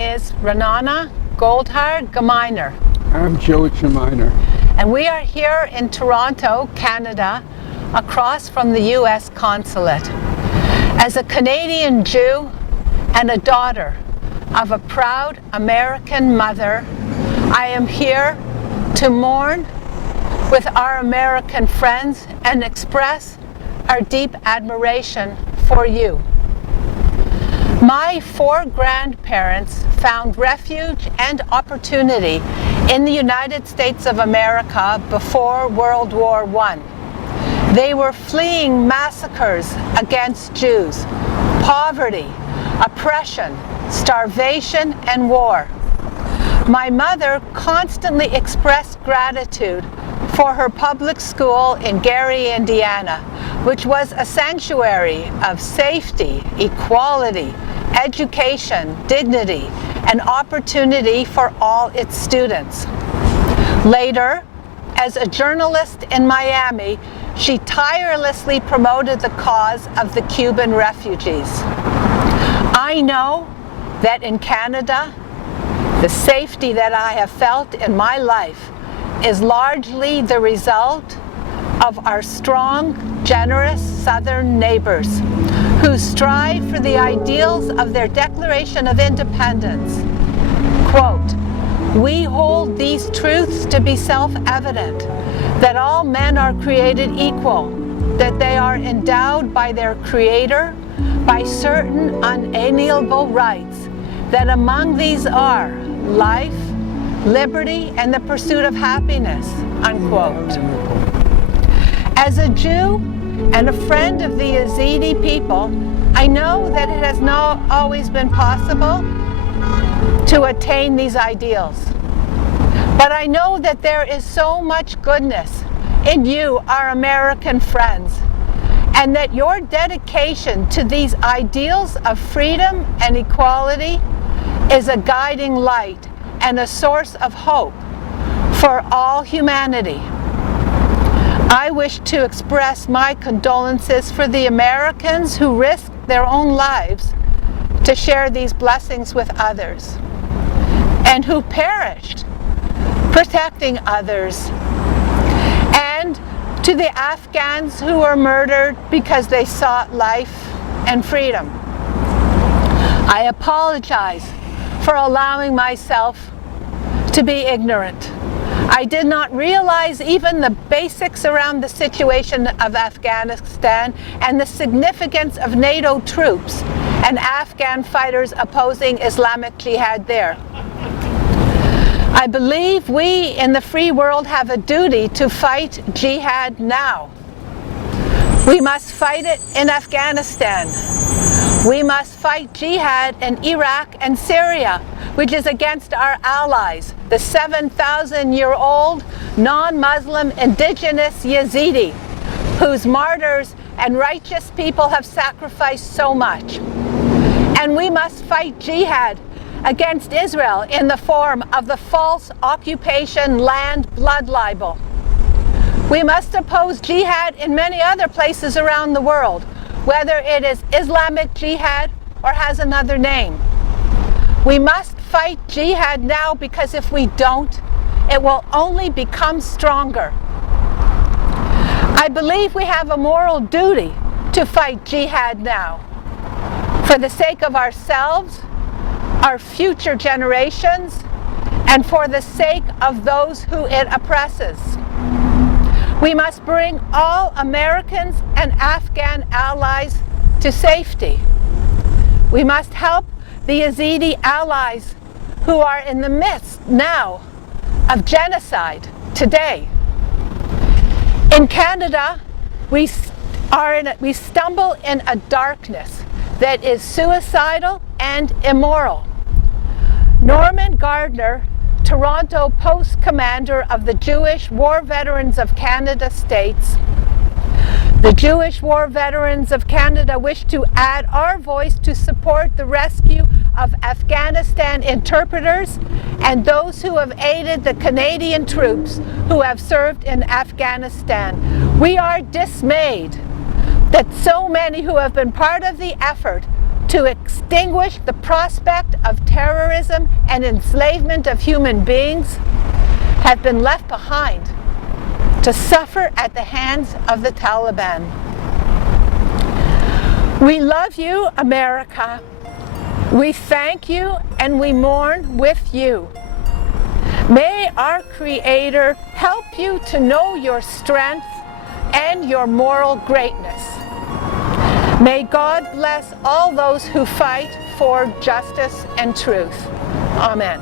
is Renanah, Goldhar, Gemeiner. I'm Joe Gemeiner. And we are here in Toronto, Canada, across from the U.S. consulate. As a Canadian Jew and a daughter of a proud American mother, I am here to mourn with our American friends and express our deep admiration for you. My 4 grandparents found refuge and opportunity in the United States of America before World War I. They were fleeing massacres against Jews, poverty, oppression, starvation, and war. My mother constantly expressed gratitude for her public school in Gary, Indiana, which was a sanctuary of safety, equality, education, dignity, and opportunity for all its students. Later, as a journalist in Miami, she tirelessly promoted the cause of the Cuban refugees. I know that in Canada, the safety that I have felt in my life is largely the result of our strong, generous Southern neighbors who strive for the ideals of their Declaration of Independence. Quote, "We hold these truths to be self-evident, that all men are created equal, that they are endowed by their Creator by certain unalienable rights, that among these are life, liberty, and the pursuit of happiness," unquote. As a Jew and a friend of the Yazidi people, I know that it has not always been possible to attain these ideals. But I know that there is so much goodness in you, our American friends, and that your dedication to these ideals of freedom and equality is a guiding light and a source of hope for all humanity. I wish to express my condolences for the Americans who risked their own lives to share these blessings with others, and who perished protecting others, and to the Afghans who were murdered because they sought life and freedom. I apologize for allowing myself to be ignorant. I did not realize even the basics around the situation of Afghanistan and the significance of NATO troops and Afghan fighters opposing Islamic Jihad there. I believe we in the free world have a duty to fight jihad now. We must fight it in Afghanistan. We must fight jihad in Iraq and Syria, which is against our allies, the 7,000-year-old non-Muslim indigenous Yazidi, whose martyrs and righteous people have sacrificed so much. And we must fight jihad against Israel in the form of the false occupation land blood libel. We must oppose jihad in many other places around the world, whether it is Islamic Jihad or has another name. We must fight jihad now, because if we don't, it will only become stronger. I believe we have a moral duty to fight jihad now, for the sake of ourselves, our future generations, and for the sake of those who it oppresses. We must bring all Americans and Afghan allies to safety. We must help the Yazidi allies who are in the midst now of genocide today. In Canada, we stumble in a darkness that is suicidal and immoral. Norman Gardner, Toronto Post commander of the Jewish War Veterans of Canada, states, "The Jewish War Veterans of Canada wish to add our voice to support the rescue of Afghanistan interpreters and those who have aided the Canadian troops who have served in Afghanistan. We are dismayed that so many who have been part of the effort to extinguish the prospect of terrorism and enslavement of human beings have been left behind to suffer at the hands of the Taliban. We love you, America. We thank you and we mourn with you. May our Creator help you to know your strength and your moral greatness. May God bless all those who fight for justice and truth. Amen.